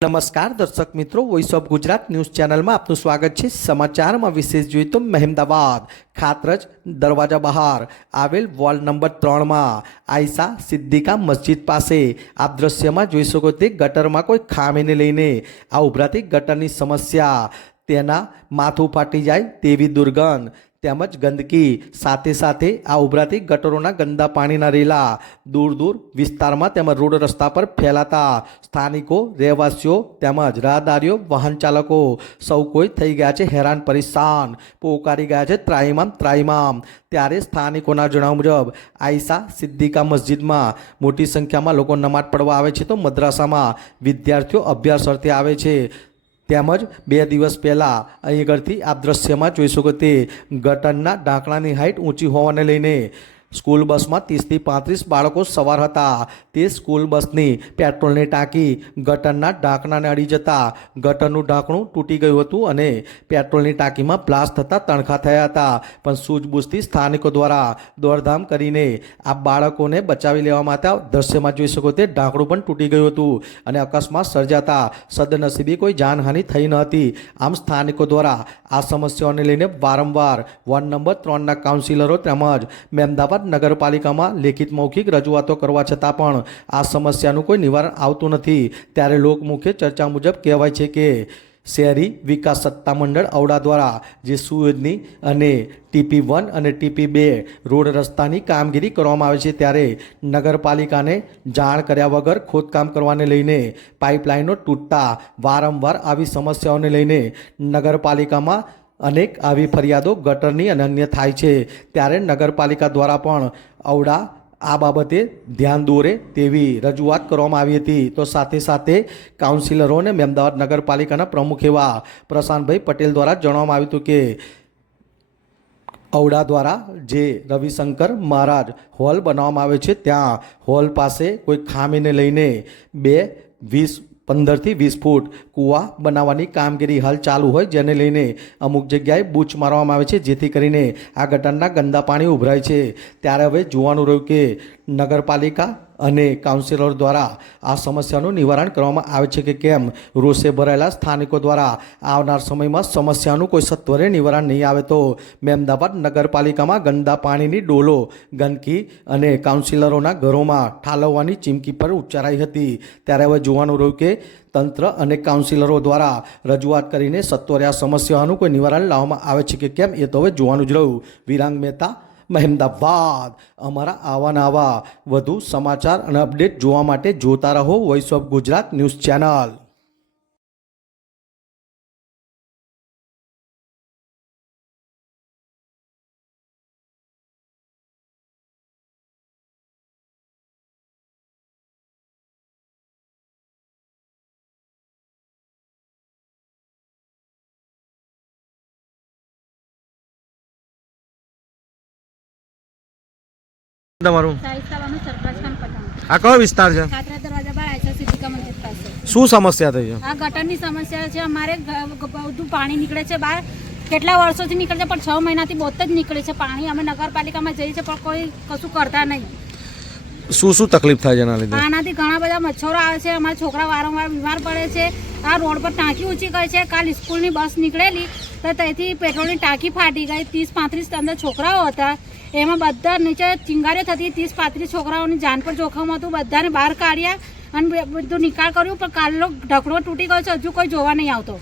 નમસ્કાર દર્શક મિત્રો, વોઇસ ઓફ ગુજરાત ન્યૂઝ ચેનલમાં આપનું સ્વાગત છે। સમાચારમાં વિશેષ જોઈએ તો મહેમદાવાદ ખાતરજ દરવાજા બહાર આવેલ વોર્ડ નંબર 3માં આયશા સિદ્દીકા મસ્જિદ પાસે આપ દ્રશ્યમાં જોઈ શકો તે ગટરમાં કોઈ ખામીને લઈને આ ઉભરાતી ગટરની સમસ્યા, તેના માથું ફાટી જાય તેવી દુર્ગંધ તેમજ ગંદકી સાથે સાથે આ ઉભરાતી ગટરોના ગંદા પાણીના રેલા દૂર દૂર વિસ્તારમાં તેમજ રોડ રસ્તા પર ફેલાતા સ્થાનિકો, રહેવાસીઓ તેમજ રાહદારીઓ, વાહન ચાલકો સૌ કોઈ થઈ ગયા છે હેરાન પરેશાન, પોકારી ગયા છે ત્રાહિમામ ત્રાહિમામ। ત્યારે સ્થાનિકોના જણાવ્યા મુજબ આયશા સિદ્દીકા મસ્જિદમાં મોટી સંખ્યામાં લોકો નમાઝ પડવા આવે છે તો મદ્રાસામાં વિદ્યાર્થીઓ અભ્યાસ અર્થે આવે છે। તેમજ 2 દિવસ પહેલાં અહીં આગળથી આપ દ્રશ્યમાં જોઈ શકો તે ગટરના ઢાંકણાની હાઇટ ઊંચી હોવાને લઈને સ્કૂલ બસમાં 30 થી 35 બાળકો સવાર હતા। તે સ્કૂલ બસની પેટ્રોલની ટાંકી ગટરના ઢાંકણાને અડી જતા ગટરનું ઢાંકણું તૂટી ગયું હતું અને પેટ્રોલની ટાંકીમાં બ્લાસ્ટ થતાં તણખા થયા હતા, પણ સૂઝબૂછથી સ્થાનિકો દ્વારા દોડધામ કરીને આ બાળકોને બચાવી લેવામાં આવ્યા। દ્રશ્યમાં જોઈ શકો તે ઢાંકણું પણ તૂટી ગયું હતું અને અકસ્માત સર્જાતા સદનસીબે કોઈ જાનહાનિ થઈ ન હતી। આમ સ્થાનિકો દ્વારા આ સમસ્યાઓને લઈને વારંવાર વોર્ડ નંબર 3ના કાઉન્સિલરો તેમજ મહેમદાવાદ નગરપાલિકામાં લેખિત મૌખિક રજૂઆતો કરવા છતાં પણ આ સમસ્યાનું કોઈ નિવારણ આવતું નથી। ત્યારે લોકમુખે ચર્ચા મુજબ કહેવાય છે કે શહેરી વિકાસ સત્તામંડળ ઔડા દ્વારા જે સુયોજની અને TP1 અને TP2 રોડ રસ્તાની કામગીરી કરવામાં આવે છે ત્યારે નગરપાલિકાને જાણ કર્યા વગર ખોદકામ કરવાને લઈને પાઇપલાઇનો તૂટતા વારંવાર આવી સમસ્યાઓને લઈને નગરપાલિકામાં અનેક આવી ફરિયાદો ગટરની અને અન્ય થાય છે। ત્યારે નગરપાલિકા દ્વારા પણ ઔડા આ બાબતે ધ્યાન દોરે તેવી રજૂઆત કરવામાં આવી હતી। તો સાથે સાથે કાઉન્સિલરો અને મહેમદાવાદ નગરપાલિકાના પ્રમુખ એવા પ્રશાંતભાઈ પટેલ દ્વારા જણાવવામાં આવ્યું હતું કે ઔડા દ્વારા જે રવિશંકર મહારાજ હોલ બનાવવામાં આવે છે ત્યાં હોલ પાસે કોઈ ખામીને લઈને 15 થી 20 ફૂટ કૂવા બનાવવાની કામગીરી હાલ ચાલુ હોય, જેને લઈને અમુક જગ્યાએ બૂચ મારવામાં આવે છે જેથી કરીને આ ગટરના ગંદા પાણી ઉભરાય છે। ત્યારે હવે જોવાનું રહ્યું કે નગરપાલિકા અને કાઉન્સિલર દ્વારા આ સમસ્યાનું નિવારણ કરવામાં આવે છે કે કેમ। રોષે ભરાયેલા સ્થાનિકો દ્વારા આવનાર સમયમાં સમસ્યાનું કોઈ સત્વરે નિવારણ નહીં આવે તો મહેમદાવાદ નગરપાલિકામાં ગંદા પાણીની ડોલો, ગંદકી અને કાઉન્સિલરોના ઘરોમાં ઠાલવવાની ચીમકી પર ઉચ્ચારાઈ હતી। ત્યારે હવે જોવાનું રહ્યું કે તંત્ર અને કાઉન્સિલરો દ્વારા રજૂઆત કરીને સત્વરે આ સમસ્યાનું કોઈ નિવારણ લાવવામાં આવે છે કે કેમ, એ તો હવે જોવાનું જ રહ્યું। વિરાંગ મહેતા, મહેમદાવાદ। અમારા આવા વધુ સમાચાર અને અપડેટ જોવા માટે જોતા રહો voice of Gujarat news channel. તમારું આ કયો વિસ્તાર છે? ખાતરજ દરવાજા બહાર આયશા સિદ્દીકા મસ્જિદ પાસે। શું સમસ્યા થઈ છે? આ ગટરની સમસ્યા છે। અમારે બધું પાણી નીકળે છે બહાર, કેટલા વર્ષોથી નીકળે છે પણ 6 મહિનાથી બહુ જ નીકળે છે પાણી। અમે નગરપાલિકામાં જઈએ છીએ પણ કોઈ કશું કરતા નહીં। શું તકલીફ થાય છે એના લીધે? આનાથી ઘણા બધા મચ્છરો આવે છે, અમારા છોકરા વારંવાર બીમાર પડે છે। આ રોડ પર ટાંકી ઊંચી ગઈ છે। કાલ સ્કૂલની બસ નીકળેલી તો ત્યાંથી પેટ્રોલની ટાંકી ફાટી ગઈ। 30-35 અંદર છોકરાઓ હતા, એમાં બધા નીચે ચિંગારીઓ થતી, 30-35 છોકરાઓની જાન પર જોખમ હતું। બધાને બહાર કાઢ્યા અને બધું નિકાલ કર્યું પણ કાલનો ઢકડો તૂટી ગયો છે, હજુ કોઈ જોવા નહીં આવતો।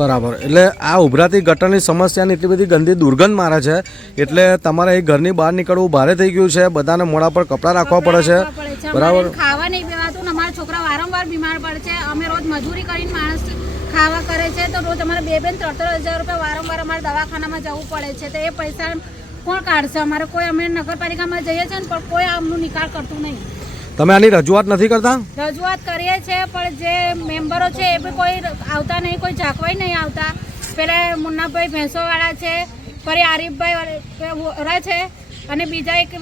બરાબર, એટલે આ ઉભરાતી ગટરની સમસ્યાની એટલી બધી ગંદી દુર્ગંધ મારે છે એટલે તમારે એ ઘરની બહાર નીકળવું ભારે થઈ ગયું છે। બધાને મોઢા પર કપડાં રાખવા પડે છે, બરાબર? ખાવા નહીં પીવાતું, અમારા છોકરા વારંવાર બીમાર પડે છે। અમે રોજ મજૂરી કરીને માણસ ખાવા કરે છે તો રોજ અમારે 2-3 હજાર રૂપિયા વારંવાર અમારે દવાખાનામાં જવું પડે છે। તો એ પૈસા કોણ કાઢશે? અમારે કોઈ, અમે નગરપાલિકામાં જઈએ છીએ પણ કોઈ આમનું નિકાલ કરતું નહીં। તમે આની રજૂઆત નથી કરતા? રજૂઆત કરીએ છીએ પણ જે મેમ્બરો છે એ બી કોઈ આવતા નહીં, કોઈ ઝાંકવાય નહીં આવતા। પેલા મુન્નાભાઈ ભેંસોવાળા છે, ફરી આરીફભાઈ છે અને બીજા એક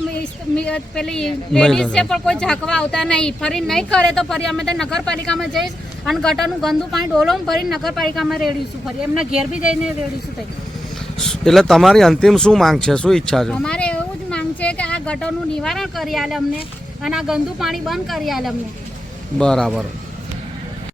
પેલી લેડીઝ છે પણ કોઈ ઝાંકવા આવતા નહીં। ફરી નહીં કરે તો ફરી અમે તો નગરપાલિકામાં જઈશ અને ગટરનું ગંદુ પાણી ડોલોમાં ભરી નગરપાલિકામાં રેડીશું, ફરી એમના ઘેર બી જઈને રેડીશું થઈ। એટલે તમારી અંતિમ શું માંગ છે, શું ઈચ્છા છે? અમારે એવું જ માંગ છે કે આ ગટરનું નિવારણ કરી આલે અમને અને આ ગંદુ પાણી બંધ કરી આલે અમને। બરાબર।